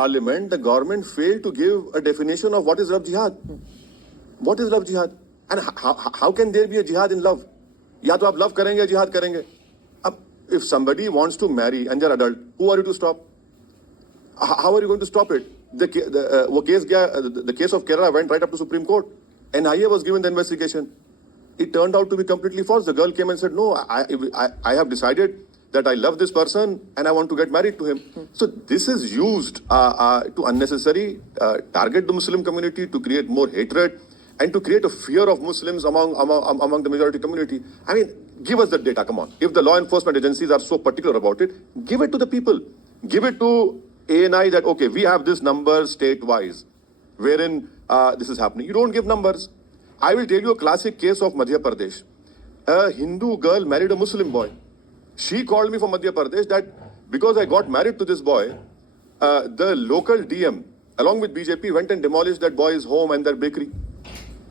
Parliament, the government failed to give a definition of what is love jihad. What is love jihad? And how can there be a jihad in love? या तो आप love करेंगे, jihad करेंगे. अब if somebody wants to marry and they're adult, who are you to stop? How are you going to stop it? The case of Kerala went right up to Supreme Court. NIA was given the investigation. It turned out to be completely false. The girl came and said, no, I have decided that I love this person and I want to get married to him. So this is used to unnecessary target the Muslim community, to create more hatred and to create a fear of Muslims among the majority community. I mean, give us the data, come on. If the law enforcement agencies are so particular about it, give it to the people. Give it to ANI that, okay, we have this number state-wise, wherein this is happening. You don't give numbers. I will tell you a classic case of Madhya Pradesh. A Hindu girl married a Muslim boy. She called me from Madhya Pradesh that because I got married to this boy, the local DM, along with BJP, went and demolished that boy's home and their bakery.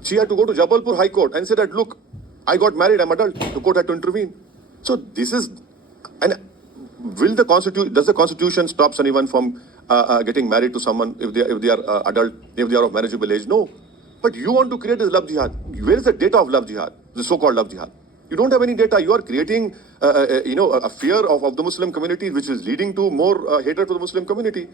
She had to go to Jabalpur High Court and say that, look, I got married, I'm adult. The court had to intervene. So this is, and does the Constitution stops anyone from getting married to someone if they are adult, if they are of marriageable age? No. But you want to create this love jihad. Where is the data of love jihad, the so-called love jihad? You don't have any data. You are creating, a fear of the Muslim community, which is leading to more hatred for the Muslim community.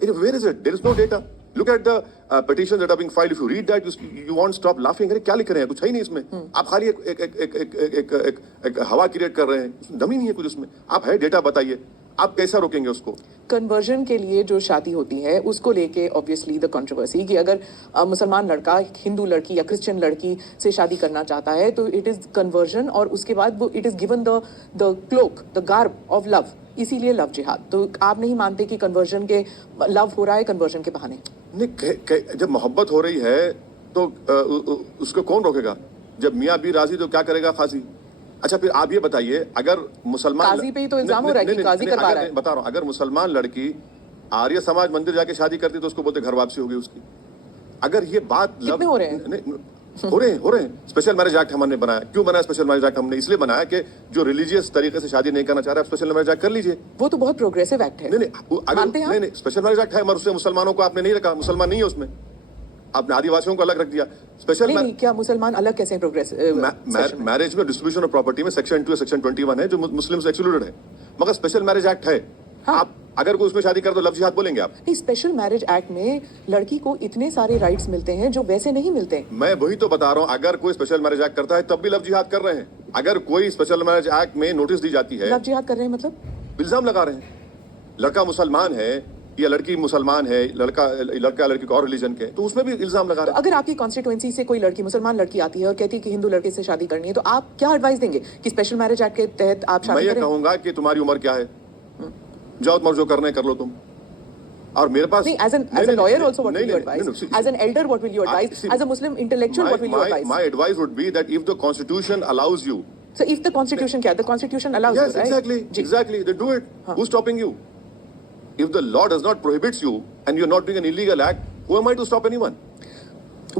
Where is it? There is no data. Look at the petitions that are being filed. If you read that, you won't stop laughing. अरे क्या लिख रहे हैं? कुछ है ही नहीं इसमें. आप खाली एक हवा क्रिएट कर रहे हैं. दम ही नहीं है कुछ उसमें. आप है डेटा बताइए. आप कैसा रोकेंगे उसको? कन्वर्जन के लिए जो शादी होती है उसको लेके ऑब्वियसली द कंट्रोवर्सी कि अगर मुसलमान लड़का हिंदू लड़की या क्रिश्चियन लड़की से शादी करना चाहता है तो इट इज कन्वर्जन और उसके बाद वो it is given the cloak the garb of love, इसीलिए लव जिहाद. तो आप नहीं मानते कि कन्वर्जन के लव हो रहा है कन्वर्जन के बहाने? नहीं, जब मोहब्बत हो रही है तो उसको कौन रोकेगा? जब मियाँ भी राजी तो क्या करेगा खासी? अच्छा, फिर आप ये बताइए, अगर मुसलमान काजी पे ही तो इल्जाम हो रहा है कि काजी करवा रहा है. बता रहा हूँ, अगर मुसलमान लड़की आर्य समाज मंदिर जाके शादी करती तो उसको बोलते घर वापसी होगी उसकी. अगर ये बात कितने हो रहे हैं? हो रहे हैं. स्पेशल मैरिज एक्ट हमने बनाया. क्यों बनाया स्पेशल मैरिज एक्ट? हमने इसलिए बनाया कि जो रिलीजियस तरीके से शादी नहीं करना चाह रहा है, स्पेशल मैरिज एक्ट कर लीजिए. वो तो बहुत प्रोग्रेसिव एक्ट है. नहीं, स्पेशल मैरिज एक्ट है मगर उससे मुसलमानों को आपने नहीं रखा. मुसलमान नहीं है उसमें, आपने आदिवासियों को अलग रख दिया. स्पेशल नहीं, क्या मुसलमान अलग कैसे प्रोग्रेस? मैरिज में डिस्ट्रीब्यूशन ऑफ प्रॉपर्टी में सेक्शन 2 सेक्शन 21 है जो मुस्लिम से एक्सक्लूडेड है, मगर स्पेशल मैरिज एक्ट है. आप अगर कोई उसमें शादी कर दो लव जिहाद बोलेंगे आप? नहीं, स्पेशल मैरिज एक्ट में लड़की को इतने सारे राइट्स मिलते हैं जो वैसे नहीं मिलते. मैं वही तो बता रहा हूँ, अगर कोई स्पेशल मैरिज एक्ट करता है तब भी लव जिहाद कर रहे हैं. अगर कोई स्पेशल मैरिज एक्ट में नोटिस दी जाती है, लव जिहाद कर रहे हैं मतलब इल्जाम लगा रहे हैं. लड़का मुसलमान है या लड़की मुसलमान है, लड़का लड़की को और रिलीजन के, तो उसमें भी इल्जाम लगा रहे हैं. तो अगर आपकी कॉन्स्टिट्यूएंसी से कोई लड़की मुसलमान लड़की आती है और कहती है कि हिंदू लड़के से शादी करनी है, तो आप क्या एडवाइस देंगे कि स्पेशल मैरिज एक्ट के तहत आप शादी करें? मैं ये कहूंगा कि तुम्हारी उम्र क्या है, जाओ तुम्हारे जो करना है कर लो तुम. और मेरे पास नहीं, as a lawyer also what will you advise? As an elder what will you advise? As a Muslim intellectual what will you advise? My advice would be that if the constitution allows you. So if the constitution क्या? The constitution allows you, right? Yes, exactly. Then do it. Who's stopping you? If the law does not prohibits you and you're not doing an illegal act, who am I to stop anyone?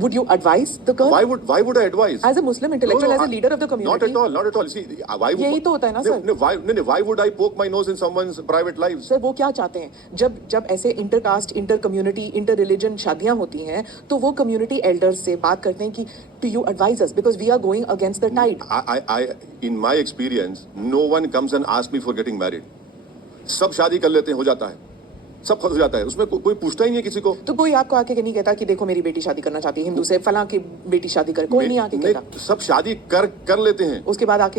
Would you advise the girl? Why would I advise? As a Muslim intellectual, as a leader of the community? Not at all. See, यही तो होता है ना sir. Why would I poke my nose in someone's private lives? Sir वो क्या चाहते हैं? जब ऐसे intercaste, inter community, inter religion शादियां होती हैं तो वो कम्युनिटी एल्डर्स से बात करते हैं कि do you advise us because we are going against the tide. In my experience, no one comes and asks me for getting married. सब शादी कर लेते हैं, हो जाता है, सब हो जाता है, उसमें कोई पूछता ही नहीं है किसी को. तो कोई आपको आके नहीं कहता कि देखो मेरी बेटी शादी करना चाहती है हिंदू से, फलां की बेटी शादी करे? कोई नहीं आके कहता. सब शादी कर लेते हैं. उसके बाद आकर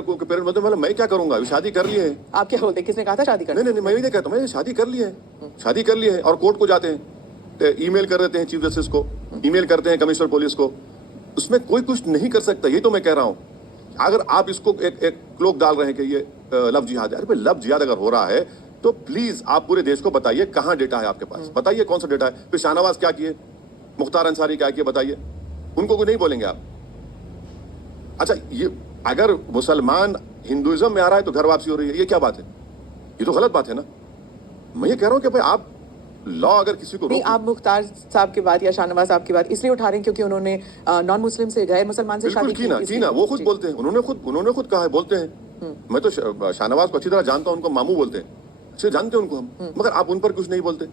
पेरेंट्स बोलते हैं मैं क्या करूंगा, शादी कर लिए है. आप क्या बोलते? किसने कहा था शादी करना? नहीं, मैं भी नहीं कहता, मैं शादी कर ली है. और कोर्ट को जाते हैं, ईमेल कर देते हैं चीफ जस्टिस को, ईमेल करते हैं कमिश्नर पुलिस को. उसमें कोई कुछ नहीं कर सकता. ये तो मैं कह रहा हूँ, अगर आप इसको एक क्लोक डाल रहे हैं कि ये लव जिहाद है. अरे लव जिहाद अगर हो रहा है तो प्लीज आप पूरे देश को बताइए कहां डेटा है आपके पास. बताइए कौन सा डेटा है. फिर शाहनवाज क्या किए, मुख्तार अंसारी क्या किए, बताइए. उनको कोई नहीं बोलेंगे आप. अच्छा, ये अगर मुसलमान हिंदुइज्म में आ रहा है तो घर वापसी हो रही है, ये क्या बात है? ये तो गलत बात है ना. मैं ये कह रहा हूं कि भाई आप लॉ अगर किसी को नहीं, आप मुख्तार साहब की बात या शाहनवाज साहब की बात इसलिए उठा रहे हैं क्योंकि उन्होंने नॉन मुस्लिम से गैर मुसलमान से शादी की ना. वो खुद बोलते हैं, उन्होंने खुद कहा है, बोलते हैं. मैं तो शाहनवाज को अच्छी तरह जानता हूं, उनको मामू बोलते हैं, अच्छे जानते हैं उनको हम, मगर आप उन पर कुछ नहीं बोलते.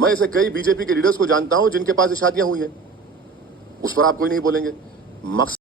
मैं ऐसे कई बीजेपी के लीडर्स को जानता हूं जिनके पास ये शादियां हुई हैं, उस पर आप कोई नहीं बोलेंगे। मकसद